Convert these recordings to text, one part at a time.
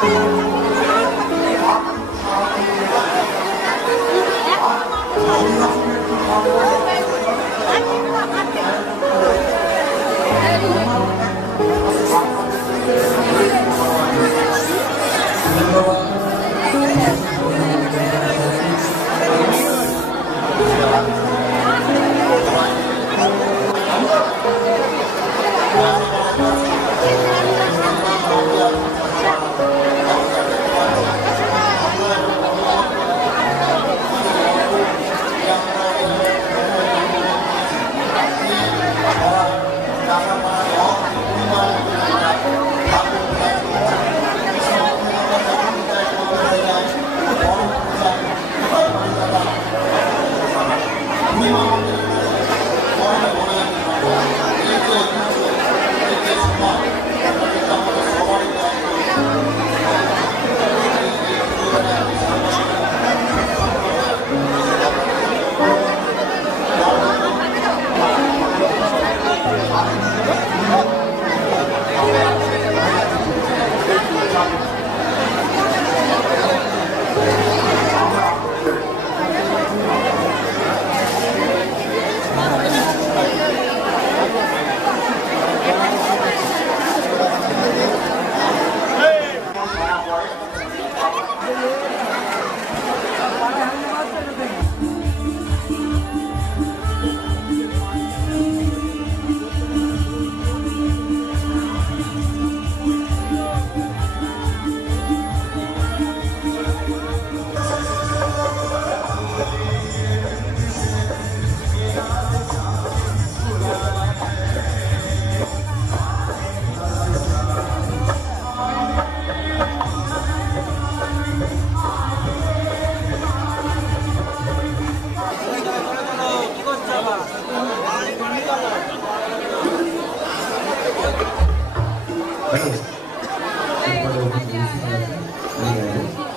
Thank But I will.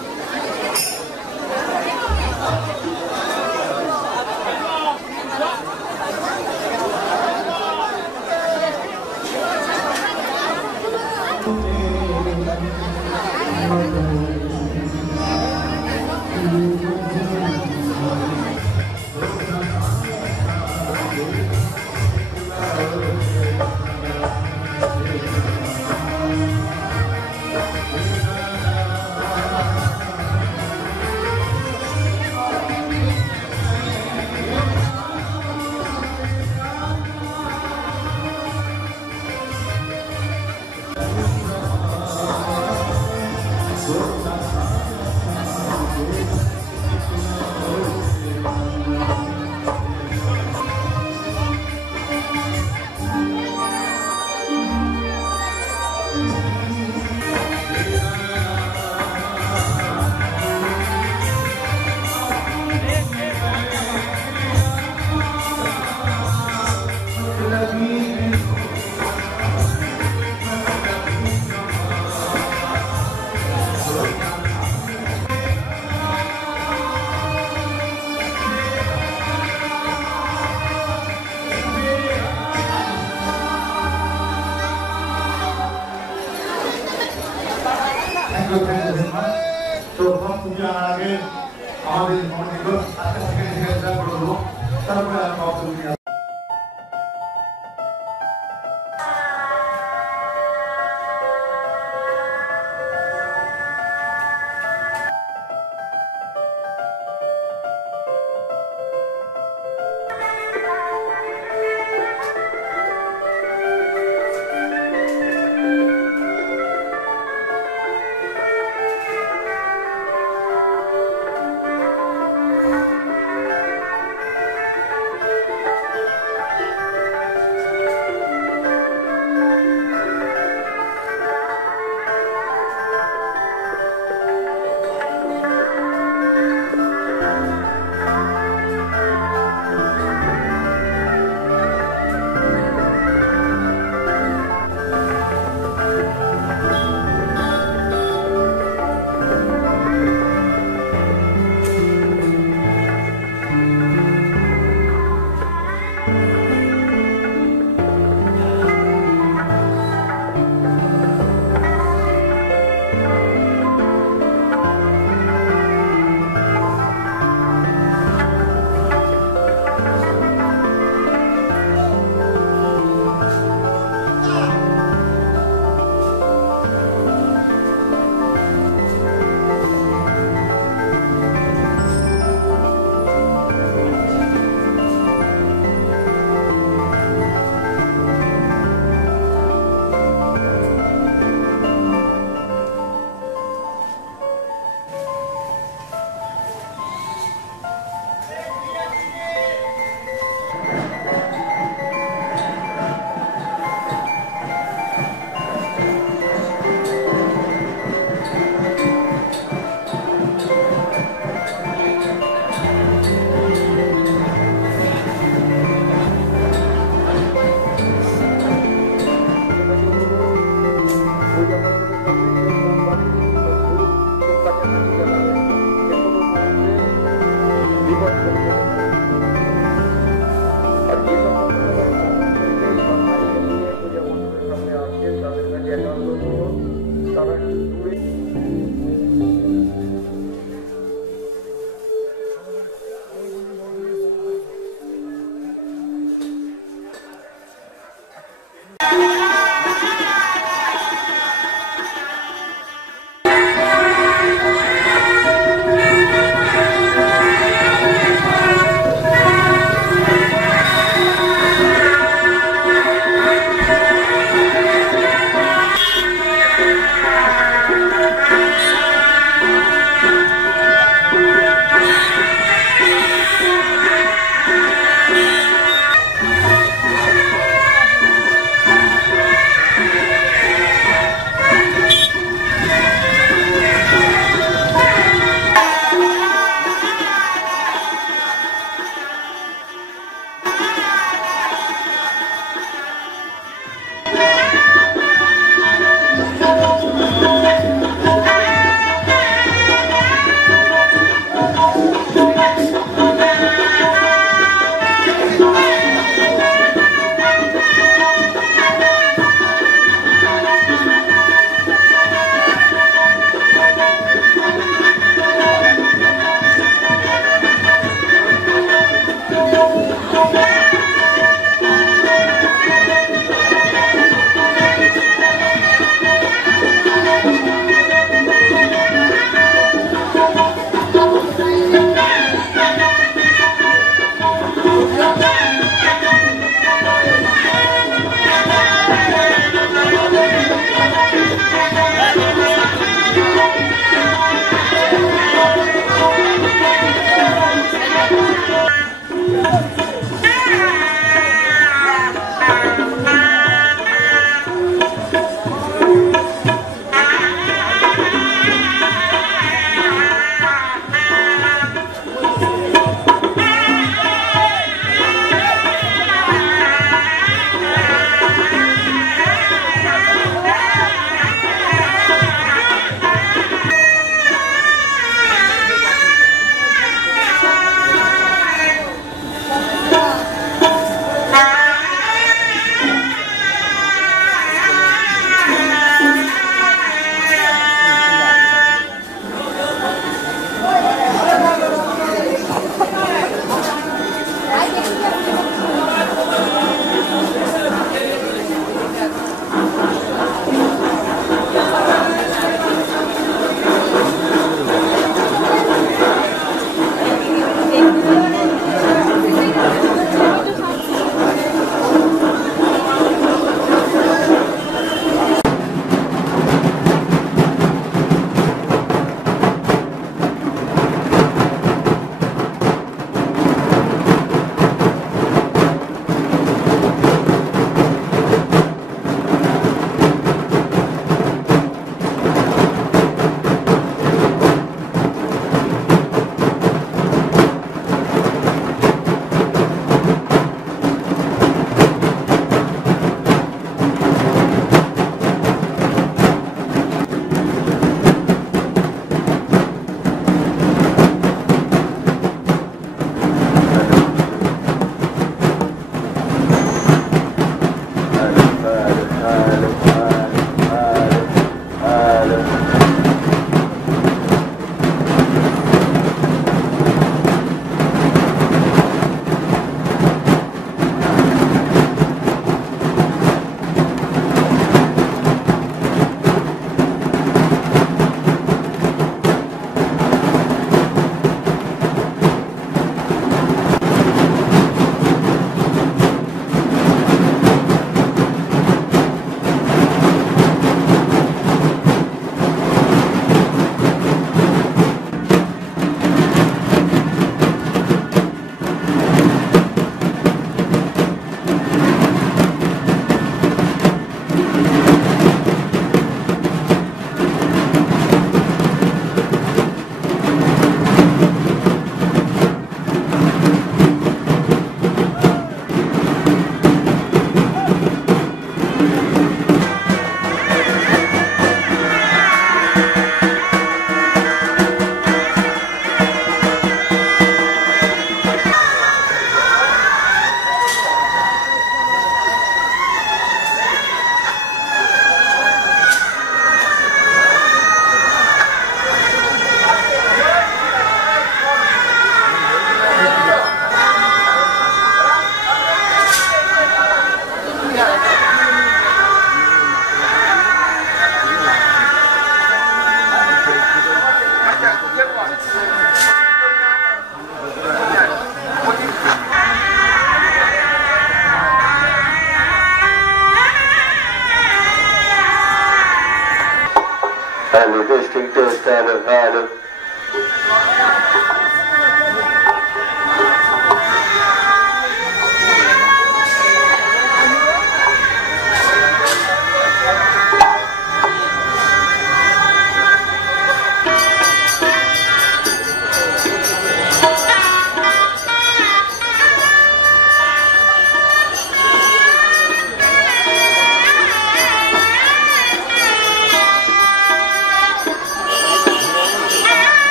Hani Beşiktaş'tan efendim